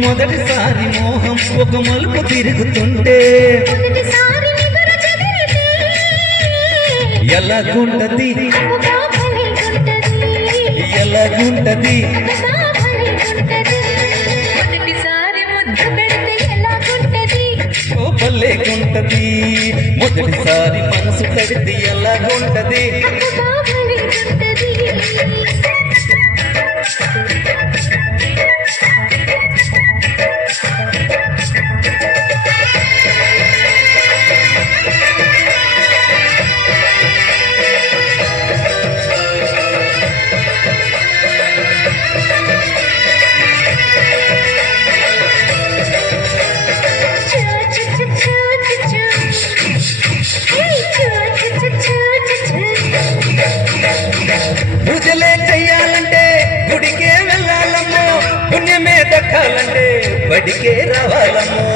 మొదటిసారి మోహం ఒక మలుపు తిరుగుతుంటే ఎలాగుంటది ఎలాగుంటది ఓ భలేగుంటది మొదటిసారి మనసు తడితే ఎలాగుంటది పూజలే చెయ్యాలంటే గుడికే వెళ్ళాలమ్మో పుణ్యమే దక్కాలంటే బడికే రావాలమ్మో